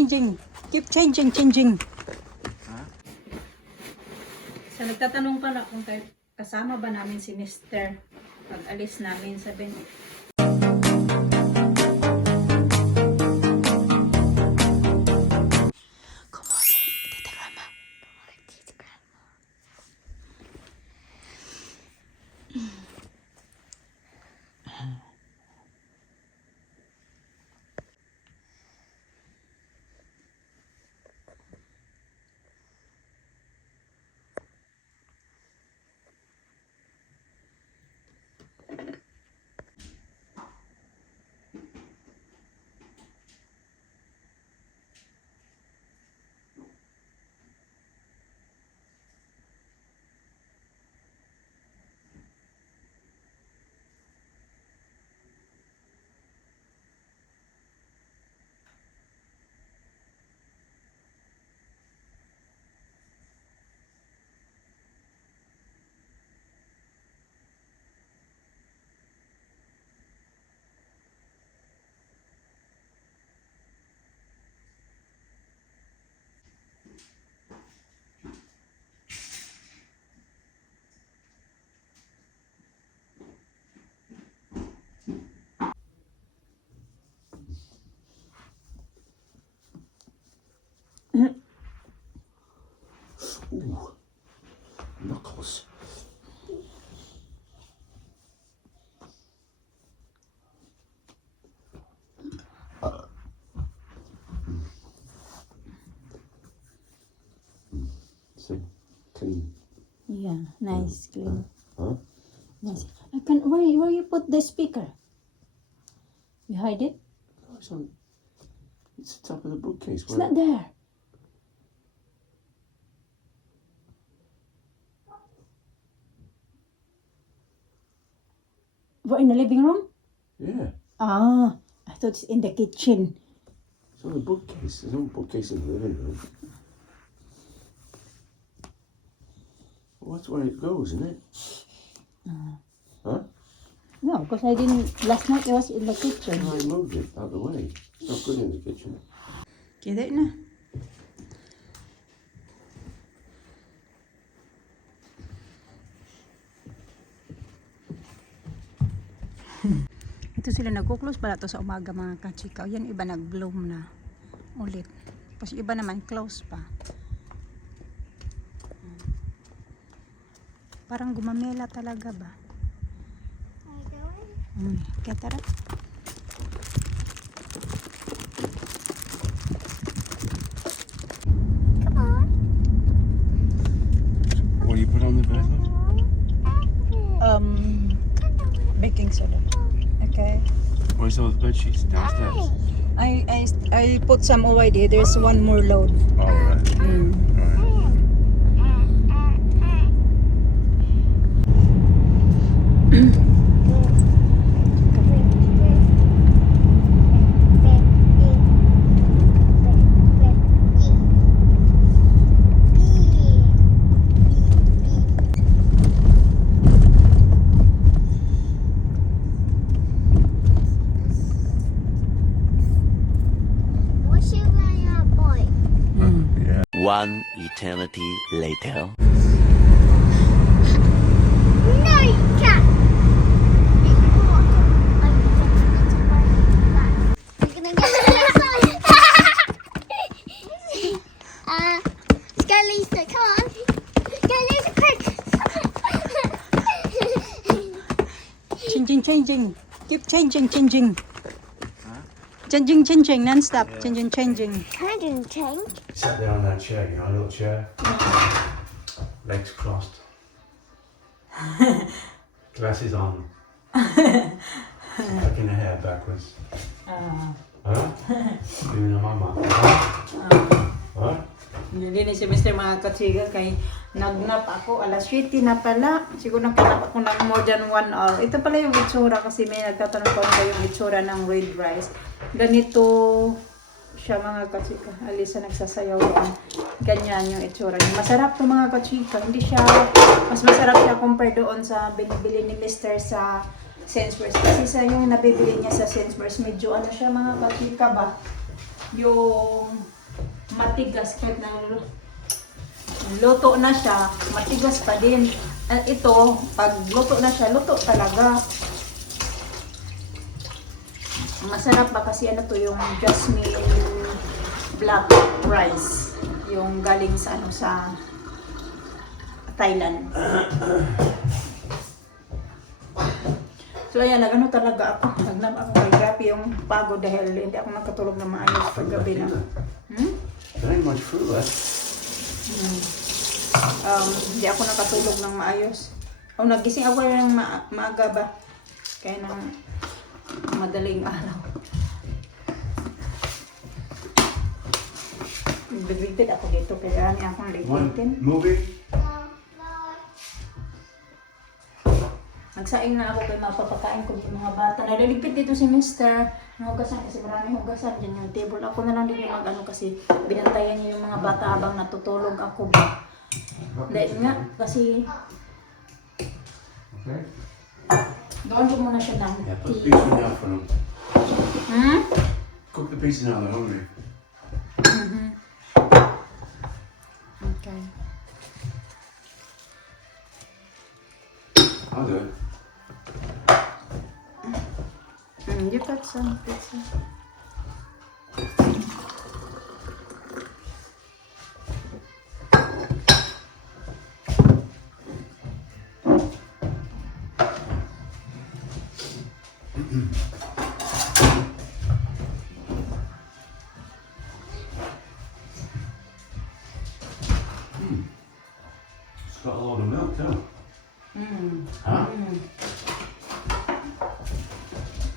changing. Keep changing. So nagtatanong pala kung kasama ba namin si Mr. pag alis namin, sabi niya. Ooh, knuckles. See, clean. Yeah, nice, clean. Huh? Nice. Where you put the speaker? You hide it? Oh, it's the top of the bookcase. It's not there. What, in the living room? Yeah, Ah, I thought it's in the kitchen. it's on the bookcase. There's no bookcase in the living room. Well, that's where it goes, isn't it? Huh? No, because I didn't. Last night it was in the kitchen. I moved it out of the way. It's not good in the kitchen. Kita na. Ito sila nagko-close pala to sa umaga mga kachika. Yan iba nag-bloom na ulit. Tapos iba naman close pa. Parang gumamela talaga ba? Kaya tara. What do you put on the bed? Baking soda. Okay. Where's all the bed sheets? Downstairs. I put some already. There's one more load. All right. All right. One eternity later. No, you can't. Lisa, come on. Go, Lisa, quick. Changing. Keep changing. Changing, non-stop. Yeah. Changing. I didn't change. Sat there on that chair, you know, a little chair. Legs crossed. Glasses on. Tucking the hair backwards. Huh? Doing a mama. Huh? Hindi na si Mr. mga katsiga kay nagnap ako. Alas 7 na pala. Siguro nakanap ako ng more than 1 hour. Ito pala yung itsura kasi may nagtatanong pa ko yung itsura ng red rice. Ganito siya mga katsika. Alisa nagsasayaw yan. Ganyan yung itsura niya. Masarap to mga katsika. Hindi siya, mas masarap siya compare doon sa binibili ni Mr. sa Sainsbury's. Kasi sa yung nabibili niya sa Sainsbury's, medyo ano siya mga katsika ba? yung matigas kahit na luto na siya, matigas pa din. At ito, pag luto na siya, luto talaga. Masarap ba kasi ano to, yung jasmine black rice, yung galing sa ano sa Thailand. So ayan, nagano talaga ako. Nagnap ako kay grabe yung pagod dahil hindi ako nakatulog na maayos paggabi na. There ain't much fruit left. Hindi ako nakatulog ng maayos. Nagising ako ng maaga ba? Kaya nang madaling araw. Bibigtid ako dito kaya niya akong One likitin. movie? Nagsaing na ako kay mapapakain ko yung mga bata. Nalaligpit dito si Mr. Hugasan kasi maraming hugasan dyan yung table. Ako na lang din yung mag-ano kasi binantayan niya yung mga bata habang natutulog ako ba. Dahil nga kasi Okay. doon ko muna siya ng Yeah, put the tea. pizza down for them. Cook the pizza now, they're hungry. Okay. I'll do it. You got some pizza. It's got a lot of milk too. Huh?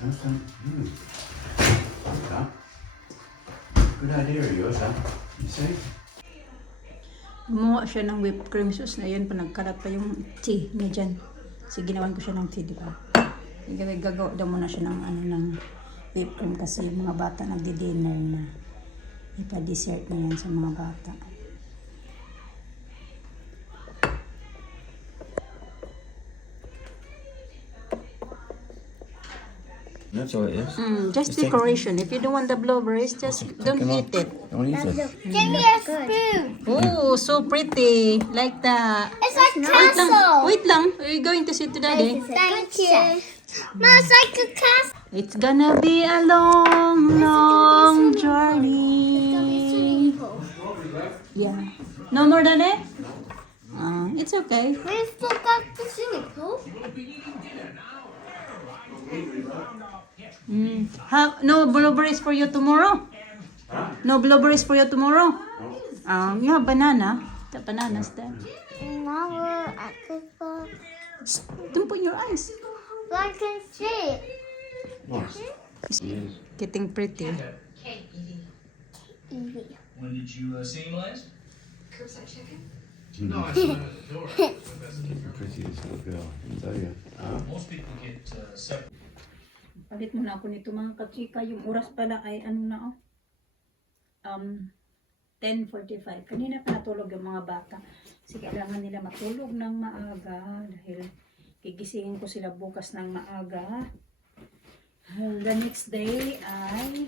That's some, yeah. Good idea of yours, huh? You see? Gumawa siya ng whipped cream sauce na yun, panagkalat pa yung tea niya dyan. Kasi ginawan ko siya ng tea, di ba? Gagawa daw muna siya ng ano ng whipped cream kasi yung mga bata nagdi-dinner na. Ipa-dessert na yan sa mga bata. That's all it is. Just decoration. If you don't want the blueberries, just don't eat it. Don't eat it. Give me a spoon. Oh, so pretty. Like that. It's like Wait lang. castle. Wait lang. Are you going to sit to daddy? Thank you. No, it's like a castle. It's gonna be a long, long journey. Yeah. No more than it? It's okay. We still got the swimming pool. No blueberries for you tomorrow? No blueberries for you tomorrow? Yeah, banana. The bananas there. Now we're at the park. Don't put your eyes. But I can see it. What? Getting pretty. When did you see him last? No, I saw him at the door. Prettiest little girl, I tell you. Huh? Most people get separate. Palit muna ako nito mga kachika. Yung oras pala ay ano na 10:45. Kanina pa natulog yung mga bata. Kasi kailangan nila matulog ng maaga dahil gigisingin ko sila bukas ng maaga. The next day ay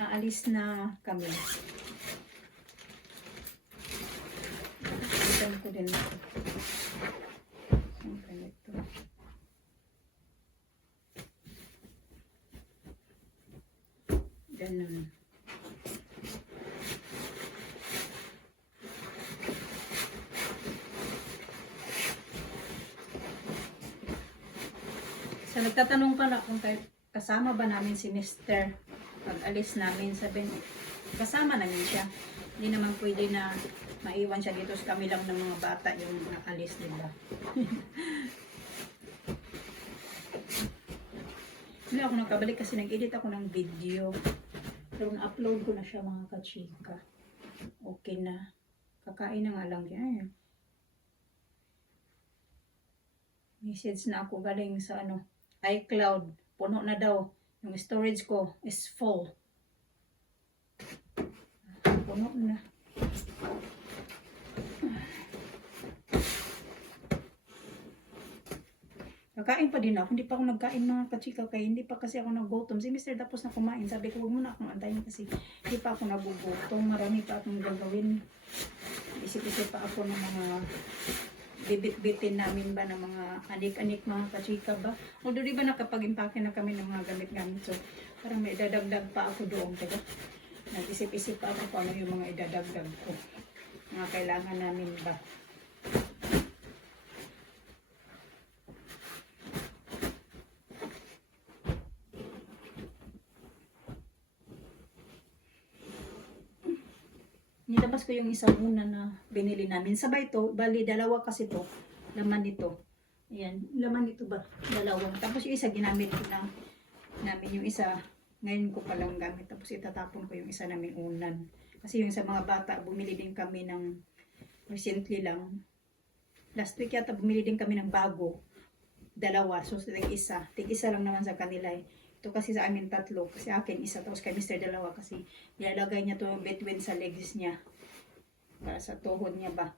aalis na kami. Palitan ko din ito. Ang ganito. Ganun. So nagtatanong ka na kung kasama ba namin si Mr. Pag alis namin, sabi kasama namin siya. Hindi naman pwede na maiwan siya dito sa kami lang ng mga bata yung nakalis, diba? Hindi ako nakabalik kasi nag-edit ako ng video. Pero na-upload ko na siya mga kachika. Okay na. Kakain na nga lang yan. Message na ako galing sa iCloud. Puno na daw. Yung storage ko is full. Puno na. Kakain pa din ako. Hindi pa ako nagkain mga kachika kaya hindi pa kasi ako nagutom. Si Mr. tapos na kumain. Sabi ko, huwag muna akong antayin kasi hindi pa ako nagugutom. Marami pa akong gagawin. Isip-isip pa ako ng mga bibit-bitin namin ba ng mga anik-anik mga kachika ba. Although di ba nakapag-impake na kami ng mga gamit-gamit. So parang may idadagdag pa ako doon. Diba? Nag-isip-isip pa ako kung ano yung mga idadagdag ko. Mga kailangan namin ba. Nilabas ko yung isang una na binili namin. Sabay to, bali dalawa kasi to. Laman nito. Ayan, laman nito ba? Dalawa. Tapos yung isa ginamit ko na namin yung isa. Ngayon ko palang gamit. Tapos itatapon ko yung isa namin unan. Kasi yung sa mga bata, bumili din kami ng recently lang. Last week yata bumili din kami ng bago. Dalawa. So tig-isa. Tig-isa lang naman sa kanila eh. Ito kasi sa amin tatlo. Kasi akin isa. Tapos kay Mr. dalawa. Kasi nilalagay niya to between sa legs niya. Para sa tuhod niya ba.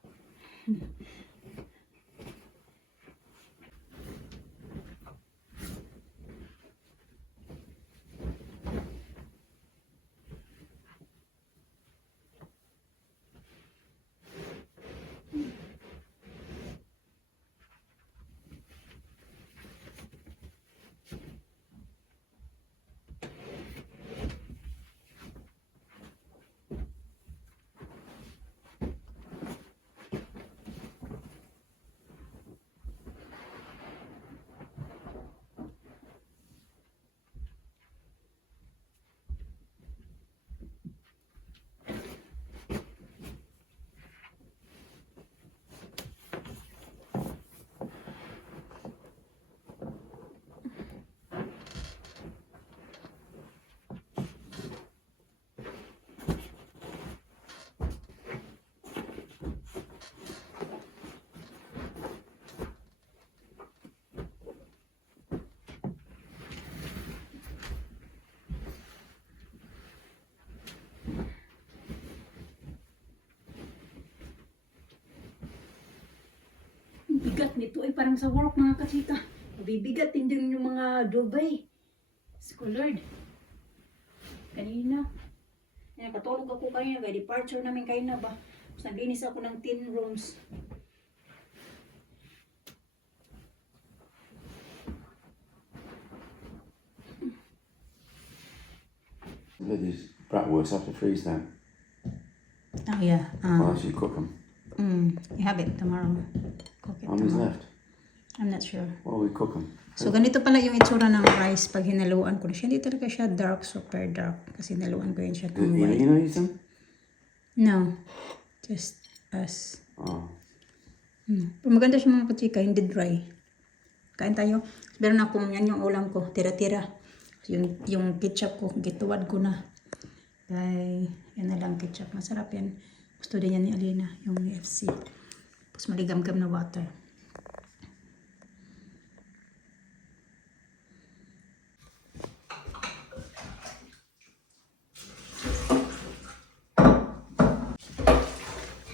Bigat nito ay parang sa work mga kachika. Bibigat din yung mga Dubai. Lord. Kanina. Ayan, katulog ako kanina. Kaya departure namin kanina ba. Tapos naglinis ako ng 10 rooms. Look, these bratwursts have to freeze now. Oh yeah. Or else you cook them. You have it tomorrow. Cook it How many's tomorrow. left? I'm not sure. Well, we cook them. So, ganito pala yung itsura ng rice pag hinaluan ko na siya. Hindi talaga siya dark, super dark. Kasi hinaluan ko yun siya ng white. You know use them? No. Just us. Oh. Pero maganda siya mga kachika, hindi dry. Kain tayo. Meron akong yan yung ulam ko, tira-tira. Yung ketchup ko, gituwad ko na. Ay, yan na lang ketchup. Masarap yan. Gusto din yan ni Alina, yung FC. Tapos maligam-gam na water.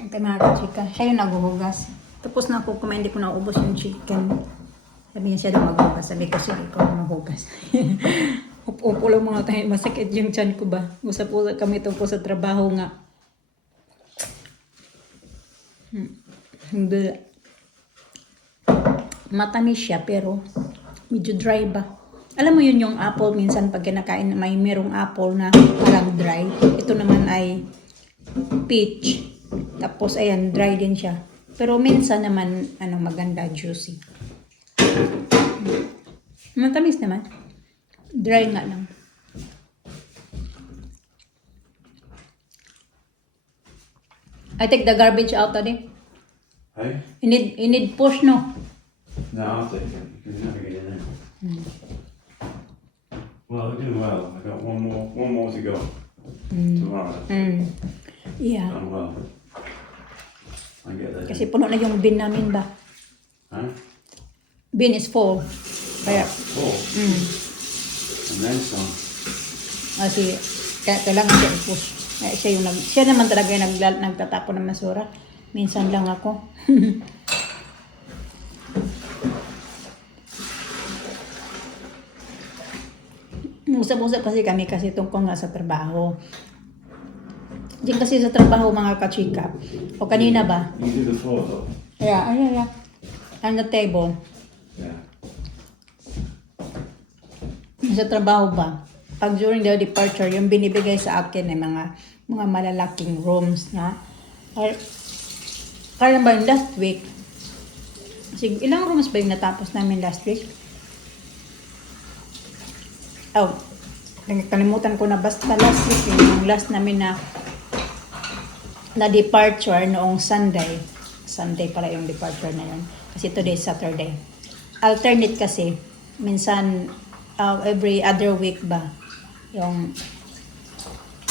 Okay mga kachika, siya yung naghuhugas. Tapos na ako kumain, hindi ko naubos yung chicken. Sabi niya siya daw maghugas. Sabi ko, sige, ikaw na maghugas. Upo lang mga tayo, masakit yung tiyan ko ba. Usap-usap kami tungkol sa trabaho nga. Hindi. Matamis siya pero medyo dry ba. Alam mo yun yung apple minsan pag kinakain may merong apple na parang dry. Ito naman ay peach. Tapos ayan, dry din siya. Pero minsan naman maganda, juicy. Matamis naman. Dry nga lang. I take the garbage out today. Hey? You need push, no? No, I'll take it because you never get in there. Well, we're doing well. I got one more to go tomorrow. Yeah. Done well. I get there. Kasi puno na yung bin namin ba? Huh? Bin is full. Kaya, Four. And then some. kasi kailangan siya i-push. Siya naman talaga yung nagtatapon ng masura. Minsan lang ako. Usap-usap kasi kami kasi tungkol nga sa trabaho. Diyan kasi sa trabaho mga kachika. O kanina ba? You do the floor though. Yeah. On the table. Yeah. Sa trabaho ba? Pag during the departure, yung binibigay sa akin ay mga malalaking rooms na. Kaya ba yung last week? Ilang rooms ba yung natapos namin last week? Oh, kalimutan ko na basta last week yung last namin na departure noong Sunday. Sunday pala yung departure na yun. Kasi today is Saturday. Alternate kasi. Minsan, every other week ba? Yung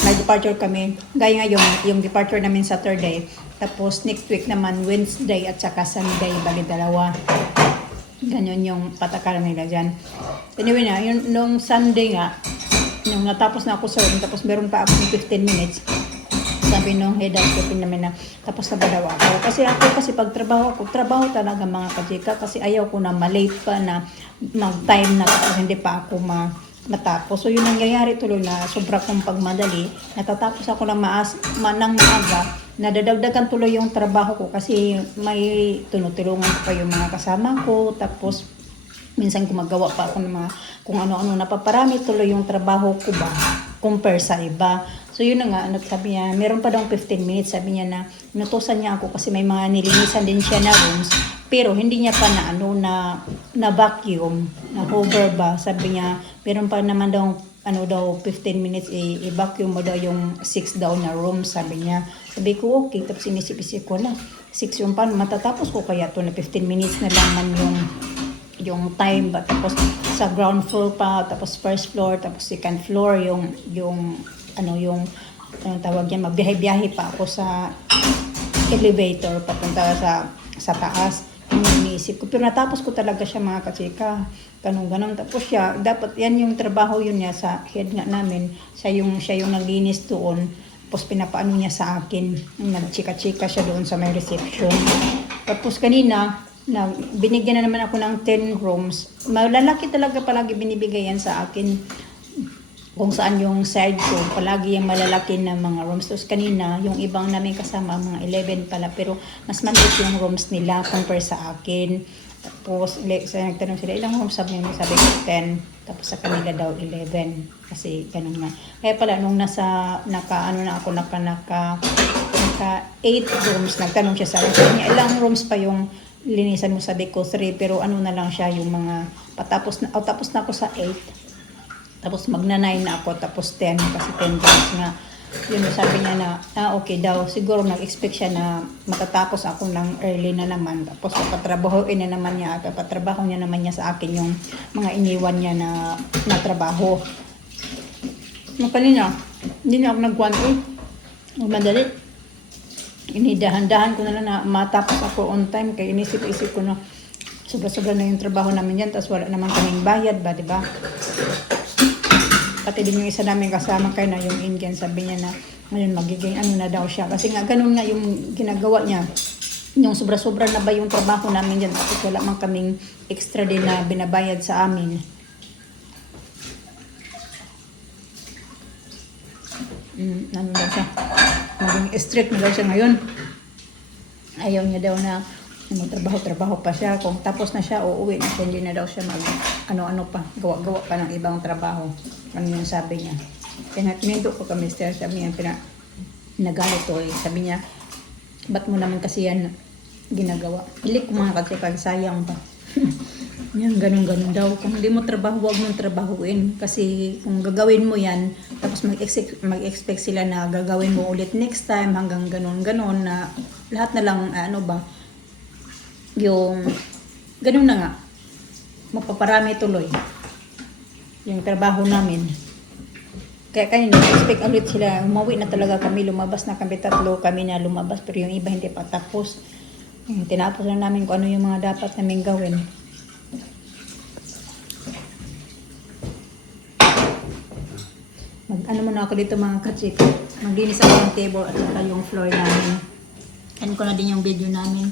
may departure kami. Gaya nga yung departure namin Saturday. Tapos next week naman Wednesday at saka Sunday. Bali dalawa. Ganyan yung patakaran nila dyan. Anyway na, yung nung Sunday nga, nung natapos na ako sa room, tapos meron pa ako 15 minutes. Sabi nung head housekeeping namin na tapos na ba daw ako. Kasi pag trabaho talaga mga kachika, kasi ayaw ko na malate pa na mag-time na tapos hindi pa ako matapos. So yun nangyayari tuloy na sobra kong pagmadali. Natatapos ako ng maaga, nadadagdagan tuloy yung trabaho ko kasi may tunutulungan ko pa yung mga kasama ko. Tapos minsan gumagawa pa ako ng mga kung ano-ano, napaparami tuloy yung trabaho ko ba compare sa iba. So yun na nga, sabi niya, meron pa daw 15 minutes, sabi niya na inutusan niya ako kasi may mga nilinisan din siya na rooms, pero hindi niya pa na vacuum, na hover ba, sabi niya, meron pa naman daw 15 minutes i-vacuum mo daw yung 6 daw na room, sabi niya. Sabi ko, okay, tapos inisip-isip ko na, 6 yung pan, matatapos ko kaya to na 15 minutes na lang man yung time ba, tapos sa ground floor pa, tapos first floor, tapos second floor, yung tawag yan, magbiyahe-biyahe pa ako sa elevator papunta sa taas. Yung iniisip ko, pero natapos ko talaga siya mga kachika, ganun. Tapos siya, dapat yan yung trabaho yun niya sa head nga namin, siya yung naglinis doon, tapos pinapaano niya sa akin, nagchika-chika siya doon sa may reception. Tapos kanina, binigyan na naman ako ng 10 rooms. Malalaki talaga palagi binibigay yan sa akin. Kung saan yung side ko, palagi yung malalaki na mga rooms. Tapos kanina, yung ibang namin kasama, mga 11 pala, pero mas maliit yung rooms nila compare sa akin. Tapos, nagtanong sila, ilang rooms sabi ko 10. Tapos sa kanila daw 11. Kasi ganun nga. Kaya pala, nung naka 8 rooms, nagtanong siya sa akin, ilang rooms pa yung linisan mo, sabi ko 3, pero na lang siya yung mga tapos na ako sa 8. Tapos magna-9 na ako, tapos 10, kasi 10 days nga. Yun, sabi niya na, okay daw, siguro nag-expect siya na matatapos ako ng early na naman. Tapos papatrabaho niya naman niya sa akin yung mga iniwan niya na trabaho. Kanina, hindi na ako nag-1-8. Madali. Inidahan-dahan ko na lang na matapos ako on time, kaya inisip-isip ko na sobra-sobra na yung trabaho namin yan, tapos wala naman kaming bayad ba, di ba? Pati din yung isa namin kasama kayo na yung Indian, sabi niya na ngayon magiging na daw siya. Kasi nga ganun nga yung ginagawa niya. Yung sobra-sobra na ba yung trabaho namin dyan, tapos wala man kaming extra din na binabayad sa amin. Daw siya. Maging strict na daw siya ngayon. Ayaw niya daw na magtrabaho pa siya. Kung tapos na siya, uuwi na siya. Hindi na daw siya gawa-gawa pa ng ibang trabaho. Ano yung sabi niya. Kaya kininto ko kami, Mister, sabi niya, nagalit ko eh. Sabi niya, ba't mo naman kasi yan ginagawa? Ilik ko mga kasi sayang pa. Yan, ganun daw. Kung hindi mo trabaho, huwag mong trabahuin. Kasi kung gagawin mo yan, tapos mag-expect sila na gagawin mo ulit next time, hanggang ganun na lahat na lang, yung ganun na nga, mapaparami tuloy yung trabaho namin. Kaya kanina, expect ulit sila, umuwi na talaga kami, lumabas na kami, 3 kami na lumabas, pero yung iba hindi pa tapos. Tinapos lang namin kung ano yung mga dapat namin gawin. Muna ako dito mga kachika. Maglinis ako ng table at saka yung floor namin. End ko na din yung video namin.